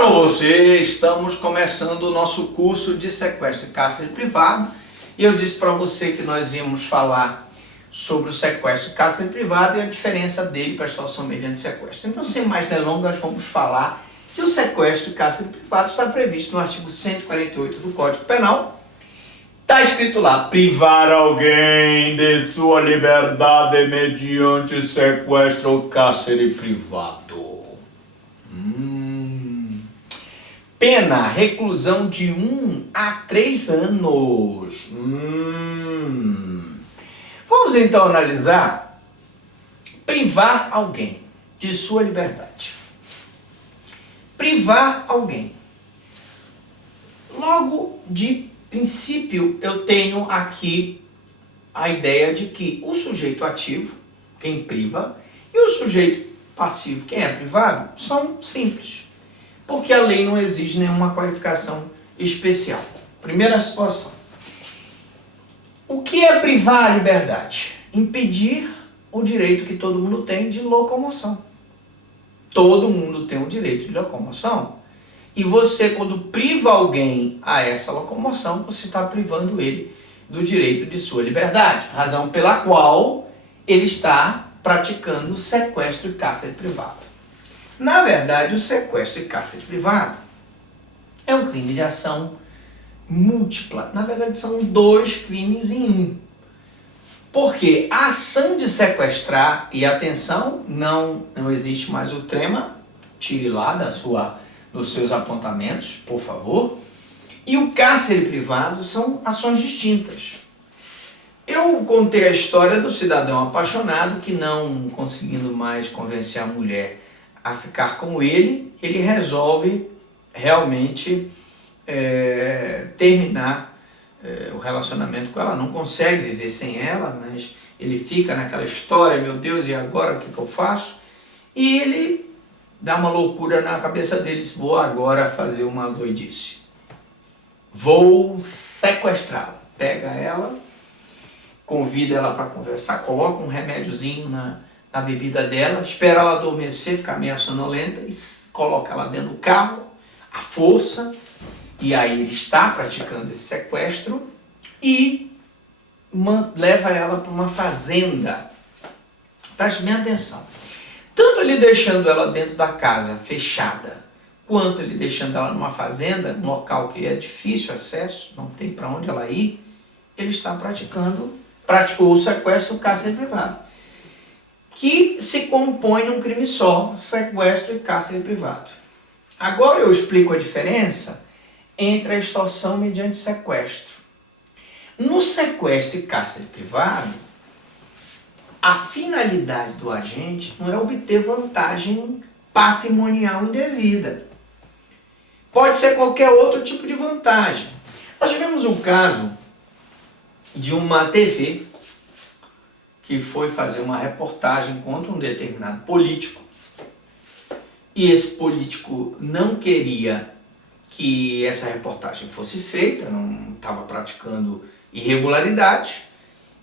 Alô você, estamos começando o nosso curso de sequestro e cárcere privado e eu disse para você que nós íamos falar sobre o sequestro e cárcere privado e a diferença dele para a extorsão mediante sequestro. Então, sem mais delongas, vamos falar que o sequestro e cárcere privado está previsto no artigo 148 do Código Penal. Está escrito lá, privar alguém de sua liberdade mediante sequestro ou cárcere privado. Pena, reclusão de 1 a 3 anos. Vamos então analisar privar alguém de sua liberdade. Privar alguém. Logo de princípio, eu tenho aqui a ideia de que o sujeito ativo, quem priva, e o sujeito passivo, quem é privado, são simples. Porque a lei não exige nenhuma qualificação especial. Primeira situação. O que é privar a liberdade? Impedir o direito que todo mundo tem de locomoção. Todo mundo tem o direito de locomoção. E você, quando priva alguém a essa locomoção, você está privando ele do direito de sua liberdade. Razão pela qual ele está praticando sequestro e cárcere privado. Na verdade, o sequestro e cárcere privado é um crime de ação múltipla. Na verdade, são 2 crimes em um. Porque a ação de sequestrar, e atenção, não existe mais o trema, tire lá dos seus apontamentos, por favor. E o cárcere privado são ações distintas. Eu contei a história do cidadão apaixonado que, não conseguindo mais convencer a mulher a ficar com ele, ele resolve realmente terminar o relacionamento com ela, não consegue viver sem ela, mas ele fica naquela história, meu Deus, e agora o que eu faço? E ele dá uma loucura na cabeça dele, diz, vou agora fazer uma doidice. Vou sequestrá-la. Pega ela, convida ela para conversar, coloca um remédiozinho na bebida dela, espera ela adormecer, ficar meio sonolenta e coloca ela dentro do carro, à força, e aí ele está praticando esse sequestro e leva ela para uma fazenda. Preste bem atenção. Tanto ele deixando ela dentro da casa, fechada, quanto ele deixando ela numa fazenda, um local que é difícil acesso, não tem para onde ela ir, ele está praticou o sequestro e o cárcere privado, que se compõe num crime só, sequestro e cárcere privado. Agora eu explico a diferença entre a extorsão mediante sequestro. No sequestro e cárcere privado, a finalidade do agente não é obter vantagem patrimonial indevida. Pode ser qualquer outro tipo de vantagem. Nós tivemos um caso de uma TV que foi fazer uma reportagem contra um determinado político, e esse político não queria que essa reportagem fosse feita, não estava praticando irregularidade,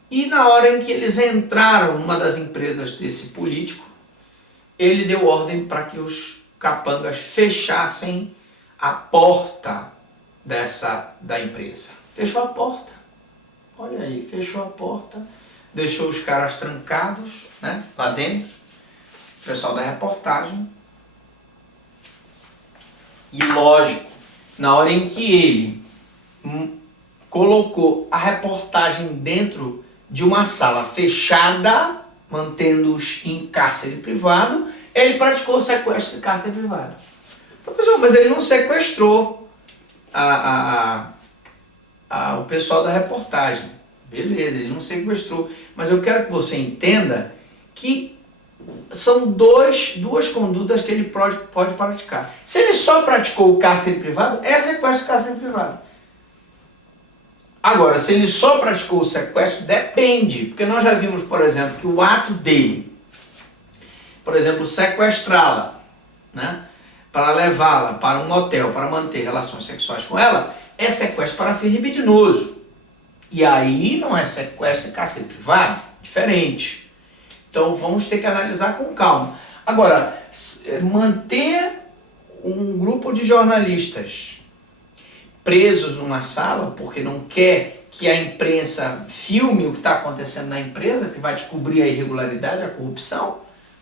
e na hora em que eles entraram numa das empresas desse político, ele deu ordem para que os capangas fechassem a porta da empresa. Fechou a porta, olha aí, fechou a porta, deixou os caras trancados, né, lá dentro, o pessoal da reportagem. E lógico, na hora em que ele colocou a reportagem dentro de uma sala fechada, mantendo-os em cárcere privado, ele praticou sequestro e cárcere privado. Professor, mas ele não sequestrou o pessoal da reportagem. Beleza, ele não sequestrou, mas eu quero que você entenda que são duas condutas que ele pode praticar. Se ele só praticou o cárcere privado, é sequestro e cárcere privado. Agora, se ele só praticou o sequestro, depende, porque nós já vimos, por exemplo, que o ato dele, por exemplo, sequestrá-la, né, para levá-la para um hotel, para manter relações sexuais com ela, é sequestro para fim libidinoso. E aí não é sequestro e cárcere privado, diferente. Então vamos ter que analisar com calma. Agora, manter um grupo de jornalistas presos numa sala porque não quer que a imprensa filme o que está acontecendo na empresa, que vai descobrir a irregularidade, a corrupção,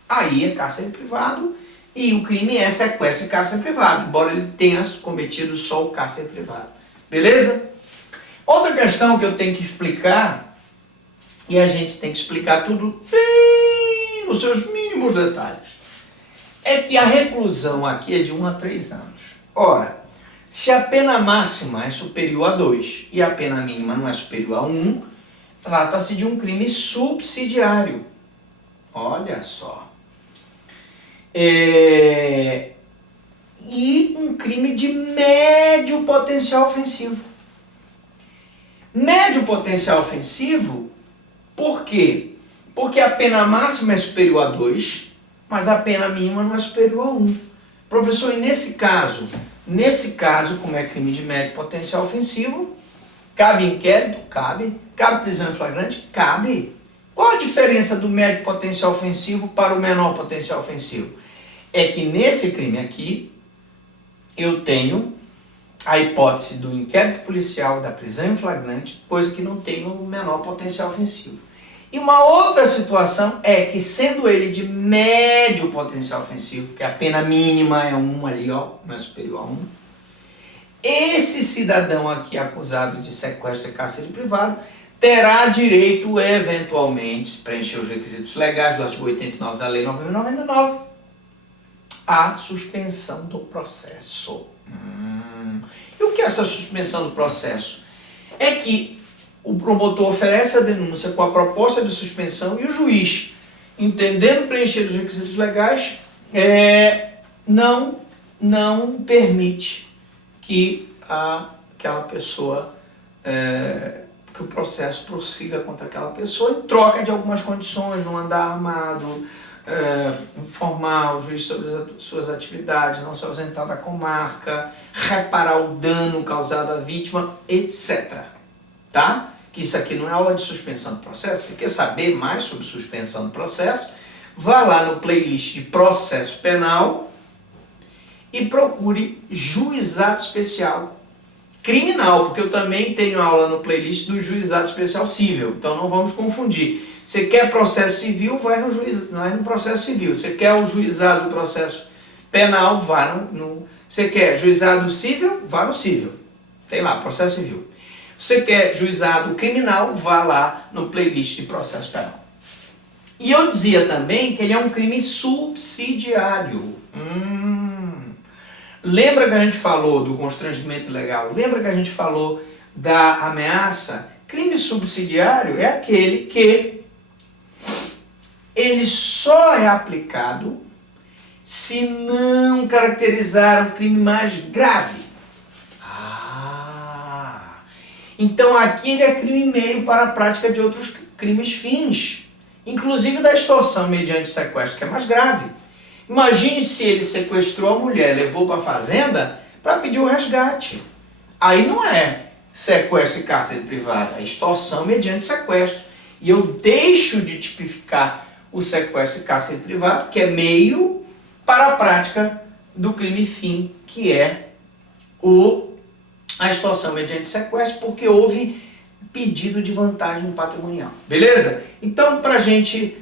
aí é cárcere privado e o crime é sequestro e cárcere privado, embora ele tenha cometido só o cárcere privado. Beleza? Outra questão que eu tenho que explicar, e a gente tem que explicar tudo bem nos seus mínimos detalhes, é que a reclusão aqui é de 1 a 3 anos. Ora, se a pena máxima é superior a 2 e a pena mínima não é superior a 1, trata-se de um crime subsidiário. Olha só. E um crime de médio potencial ofensivo. Médio potencial ofensivo, por quê? Porque a pena máxima é superior a 2, mas a pena mínima não é superior a 1. Professor, e nesse caso, como é crime de médio potencial ofensivo, cabe inquérito? Cabe. Cabe prisão em flagrante? Cabe. Qual a diferença do médio potencial ofensivo para o menor potencial ofensivo? É que nesse crime aqui, eu tenho a hipótese do inquérito policial, da prisão em flagrante, coisa que não tem no menor potencial ofensivo. E uma outra situação é que, sendo ele de médio potencial ofensivo, que a pena mínima é 1 ali, ó, não é superior a 1, esse cidadão aqui acusado de sequestro e cárcere privado terá direito, eventualmente, se preencher os requisitos legais do artigo 89 da Lei 9.099, à suspensão do processo. E o que é essa suspensão do processo? É que o promotor oferece a denúncia com a proposta de suspensão e o juiz, entendendo preencher os requisitos legais, não permite que aquela pessoa, que o processo prossiga contra aquela pessoa em troca de algumas condições, não andar armado, informar o juiz sobre as suas atividades, não se ausentar da comarca, reparar o dano causado à vítima, etc. Tá? Que isso aqui não é aula de suspensão do processo. Se quer saber mais sobre suspensão do processo, vá lá no playlist de processo penal e procure juizado especial criminal, porque eu também tenho aula no playlist do juizado especial civil, então não vamos confundir. Você quer processo civil, vai no processo civil. Você quer o juizado do processo penal, vá no... Você quer juizado civil, vá no civil. Tem lá, processo civil. Você quer juizado criminal, vá lá no playlist de processo penal. E eu dizia também que ele é um crime subsidiário. Lembra que a gente falou do constrangimento ilegal? Lembra que a gente falou da ameaça? Crime subsidiário é aquele que ele só é aplicado se não caracterizar um crime mais grave. Então aqui ele é crime meio para a prática de outros crimes fins, inclusive da extorsão mediante sequestro, que é mais grave. Imagine se ele sequestrou a mulher, levou para a fazenda para pedir o resgate. Aí não é sequestro e cárcere privado, é extorsão mediante sequestro. E eu deixo de tipificar o sequestro e cárcere privado, que é meio para a prática do crime fim, que é a extorsão mediante sequestro, porque houve pedido de vantagem patrimonial. Beleza? Então, para a gente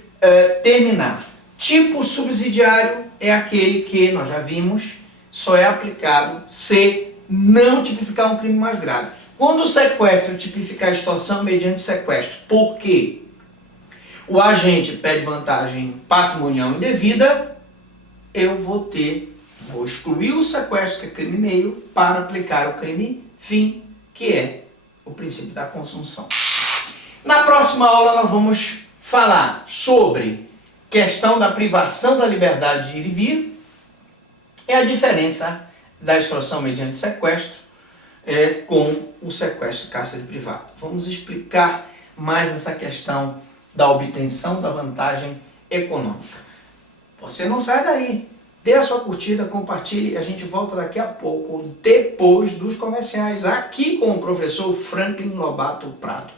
terminar, tipo subsidiário é aquele que, nós já vimos, só é aplicado se não tipificar um crime mais grave. Quando o sequestro tipificar a extorsão mediante sequestro, por quê? O agente pede vantagem patrimonial indevida, eu vou excluir o sequestro, que é crime meio, para aplicar o crime fim, que é o princípio da consunção. Na próxima aula nós vamos falar sobre questão da privação da liberdade de ir e vir e a diferença da extorsão mediante sequestro com o sequestro e cárcere privado. Vamos explicar mais essa questão da obtenção da vantagem econômica. Você não sai daí. Dê a sua curtida, compartilhe e a gente volta daqui a pouco, depois dos comerciais, aqui com o professor Franklin Lobato Prado.